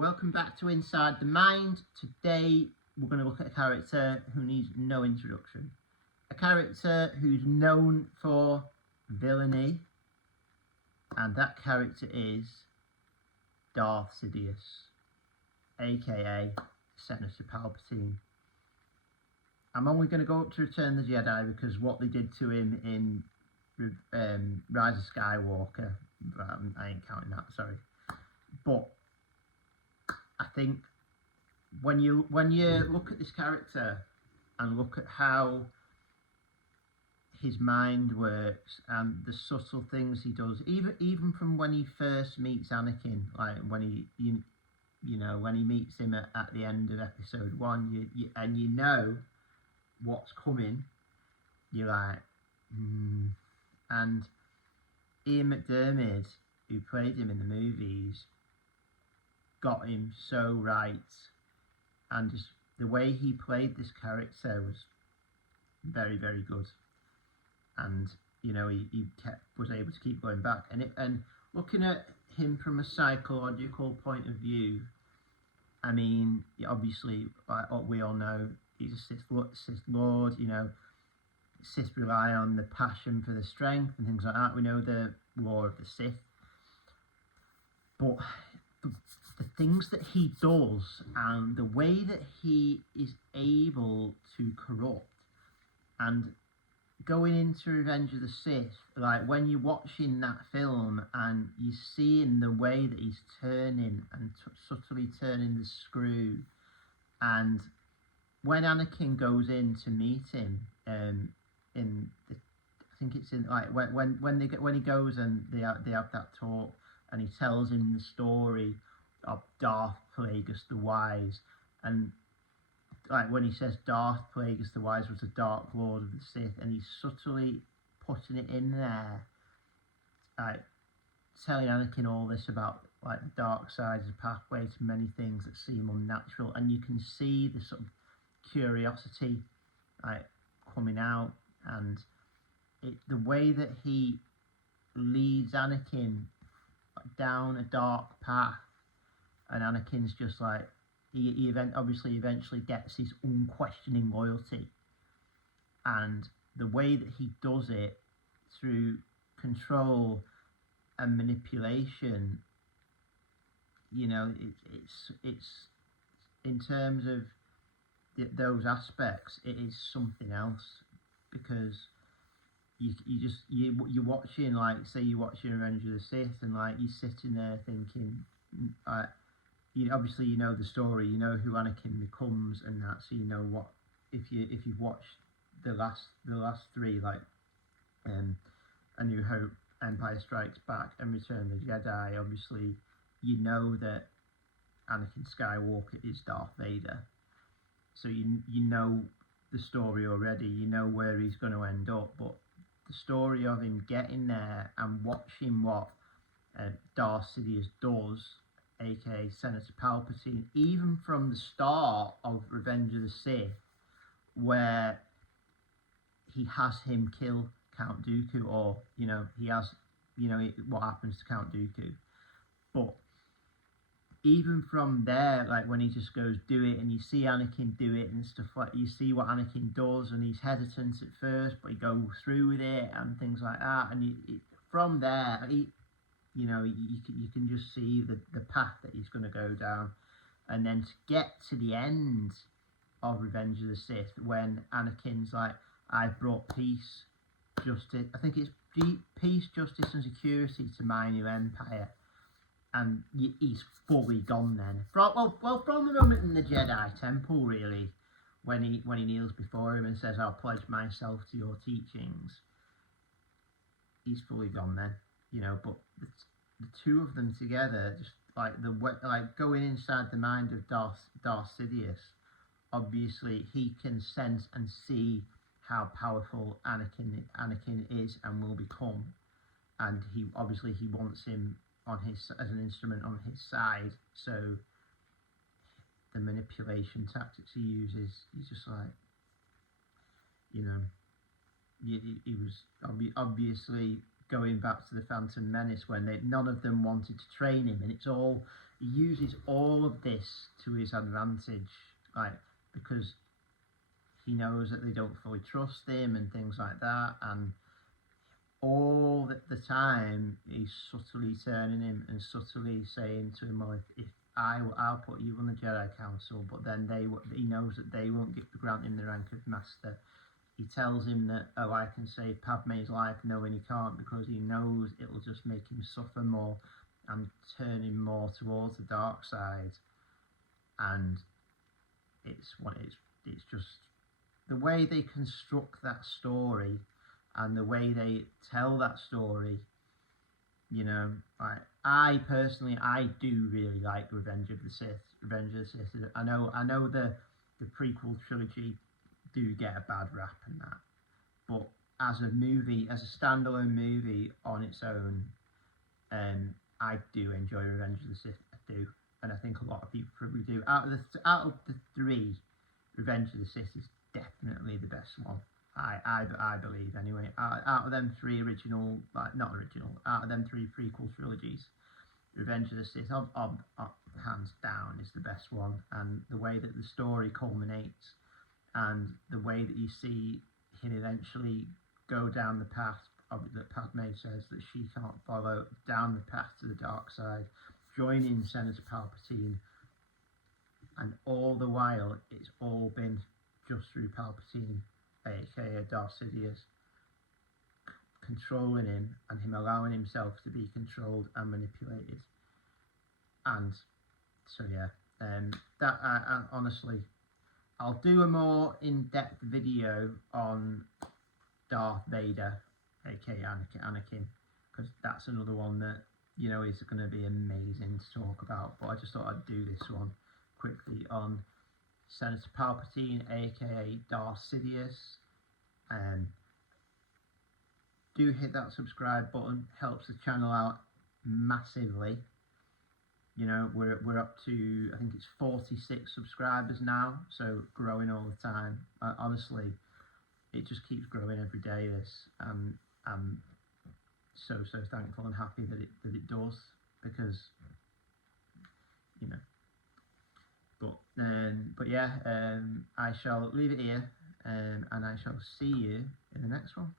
Welcome back to Inside the Mind. Today we're going to look at a character who needs no introduction. A character who's known for villainy, and that character is Darth Sidious, aka Senator Palpatine. I'm only going to go up to Return of the Jedi because what they did to him in Rise of Skywalker, I ain't counting that, sorry. But I think when you look at this character and look at how his mind works and the subtle things he does, even from when he first meets Anakin, like when when he meets him at the end of episode 1, you know what's coming. You're like, and Ian McDiarmid, who played him in the movies, got him so right, and just the way he played this character was very, very good. And he was able to keep going back, and looking at him from a psychological point of view, I mean, obviously, like what we all know, he's a Sith Lord. Sith rely on the passion for the strength and things like that. We know the law of the Sith, but the things that he does and the way that he is able to corrupt, and going into Revenge of the Sith, like when you're watching that film and you're seeing the way that he's turning and subtly turning the screw, and when Anakin goes in to meet him, I think it's in like when he goes and they have that talk, and he tells him the story of Darth Plagueis the Wise, and like when he says Darth Plagueis the Wise was the Dark Lord of the Sith, and he's subtly putting it in there, like telling Anakin all this about like the dark side as a pathway to many things that seem unnatural, and you can see the sort of curiosity like coming out, and the way that he leads Anakin down a dark path, and Anakin's just like he eventually gets his unquestioning loyalty, and the way that he does it through control and manipulation, it's in terms of those aspects, it is something else, because you're watching, like say you're watching Revenge of the Sith, and like you're sitting there thinking, obviously you know the story, you know who Anakin becomes and that, so you know what, if you've watched the last three, like A New Hope, Empire Strikes Back, and Return of the Jedi, obviously you know that Anakin Skywalker is Darth Vader, so you know the story already, you know where he's going to end up, but the story of him getting there and watching what Darth Sidious does, aka Senator Palpatine, even from the start of Revenge of the Sith, where he has him kill Count Dooku, or he has what happens to Count Dooku, but even from there, like when he just goes do it, and you see Anakin do it and stuff, like you see what Anakin does, and he's hesitant at first, but he goes through with it and things like that, and from there, you can just see the path that he's going to go down, and then to get to the end of Revenge of the Sith, when Anakin's like, I've brought peace, justice, I think it's peace, justice, and security to my new empire. And he's fully gone then. From the moment in the Jedi Temple, really, when he kneels before him and says, "I'll pledge myself to your teachings," he's fully gone then. But the two of them together, just like going inside the mind of Darth Sidious, obviously he can sense and see how powerful Anakin is and will become, and he wants him as an instrument on his side. So the manipulation tactics he uses, he's just like, he was obviously going back to the Phantom Menace when none of them wanted to train him, and it's all he uses all of this to his advantage, like, because he knows that they don't fully trust him and things like that, and all the time he's subtly turning him and subtly saying to him, well, if I'll put you on the Jedi Council, but then he knows that they won't grant him the rank of Master. He tells him that, oh, I can save Padme's life, knowing he can't, because he knows it'll just make him suffer more and turn him more towards the dark side. And it's just the way they construct that story and the way they tell that story. You know, I personally, I do really like Revenge of the Sith. I know the prequel trilogy do get a bad rap and that, but as a movie, as a standalone movie on its own, I do enjoy Revenge of the Sith. I do, and I think a lot of people probably do. Out of the three, Revenge of the Sith is definitely the best one. I believe anyway. Out of them three original, out of them three prequel trilogies, Revenge of the Sith, hands down, is the best one. And the way that the story culminates, and the way that you see him eventually go down the path that Padme says that she can't follow, down the path to the dark side, joining Senator Palpatine, and all the while it's all been just through Palpatine, aka Darth Sidious, controlling him and him allowing himself to be controlled and manipulated. And so yeah, that I honestly, I'll do a more in-depth video on Darth Vader, aka Anakin, because that's another one that, you know, is going to be amazing to talk about. But I just thought I'd do this one quickly on Senator Palpatine, aka Darth Sidious. Do hit that subscribe button, helps the channel out massively. You know, we're up to, I think it's 46 subscribers now, so growing all the time. Honestly, it just keeps growing every day. This, I'm so thankful and happy that it does, because, you know. But yeah, I shall leave it here, and I shall see you in the next one.